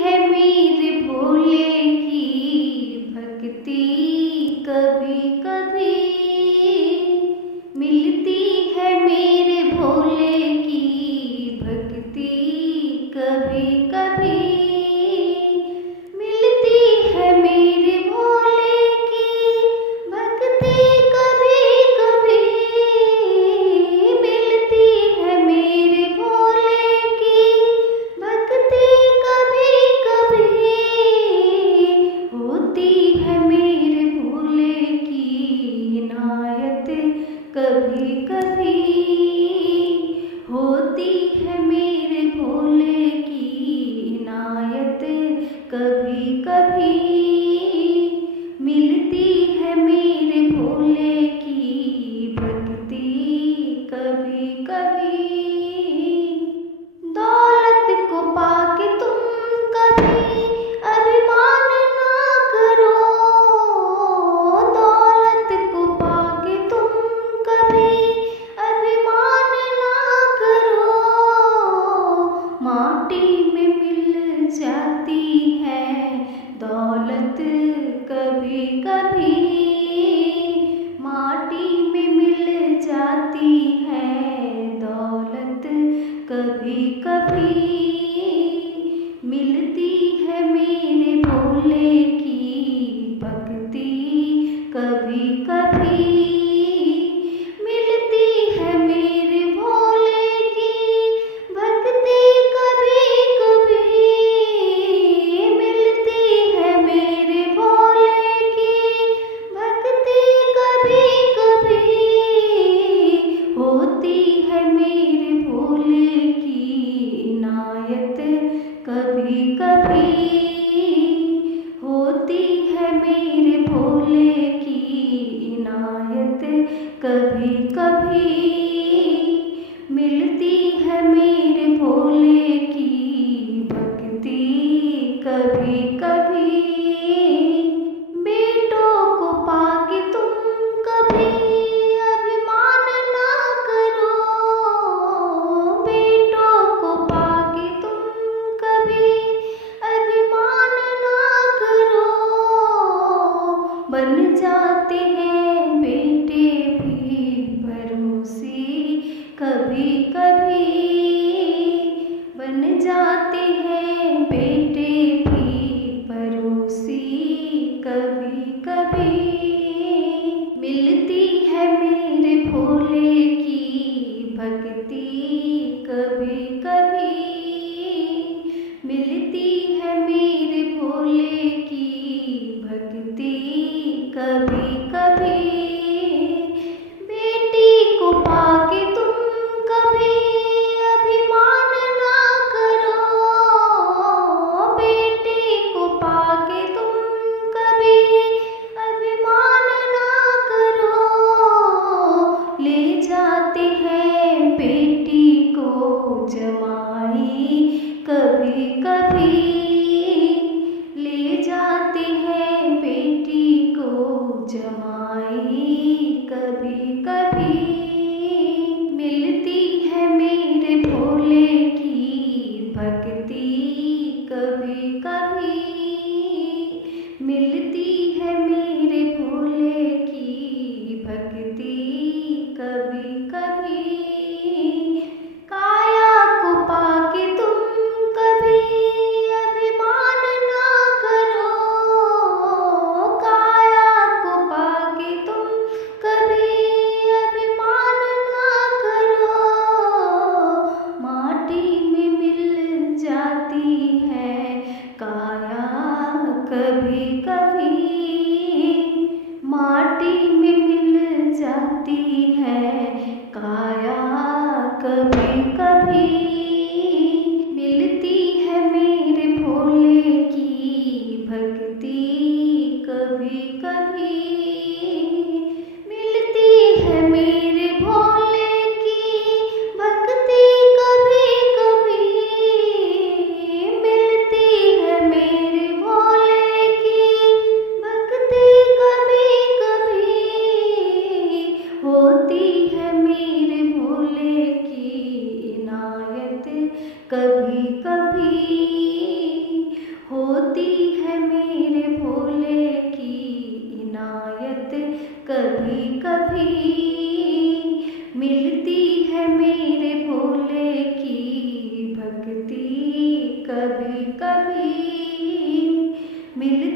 है मेरे भोले की भक्ति कभी कभी, मिलती है मेरे भोले की भक्ति कभी कभी, मिलती है मेरे भोले की भक्ति कभी कभी, मिलती है मेरे भोले की भक्ति कभी कभी, होती है मेरे भोले की इनायत कभी कभी, होती है मेरे भोले की इनायत कभी कभी, मिलती है मेरे भोले की भक्ति कभी कभी। दौलत को पाके तुम कभी अभिमान ना करो, दौलत को पाके तुम कभी अभिमान ना करो, माटी में मिल जाती है दौलत कभी कभी, माटी में मिल जाती है दौलत कभी कभी, मिलती है मेरे भोले की भक्ति कभी कभी, मिलती है मेरे भोले की भक्ति कभी कभी, मिलती है मेरे भोले की भक्ति कभी कभी, होती है मेरे भोले की इनायत कभी कभी, होती है मेरे भोले की इनायत कभी कभी, मिलती है मेरे भोले की भक्ति कभी कभी। बेटों को पाके तुम कभी अभिमान ना करो, बेटों को पाके तुम कभी अभिमान ना करो, बन जाते हैं बेटे भी भरोसी कभी कभी, बन जाते हैं बेटे भी पड़ोसी कभी कभी, मिलती है मेरे भोले की भक्ति कभी कभी, मिलती है मेरे भोले की भक्ति कभी कभी, बेटी को पाके तुम कभी अभिमान ना करो, बेटी को पाके तुम कभी अभिमान ना करो, ले जाते हैं बेटी को जमाई कभी कभी, ले जाते हैं बेटी को जमाई कभी कभी, मिलती है मेरे भोले की भक्ति कभी कभी, मिलती है मेरे भोले की भक्ति कभी कभी, काया को पाके तुम कभी अभिमान ना करो, काया को पाके तुम कभी अभिमान ना करो, माटी में मिल जाती है काया कभी कभी, माटी में मिल जाती है काया कभी कभी, मिलती है मेरे भोले की भक्ति कभी कभी, मिलती है मेरे भोले की भक्ति कभी कभी, मिलती है मेरे भोले की होती है मेरे भोले की इनायत कभी कभी, मिलती है मेरे भोले की भक्ति कभी कभी, मिलती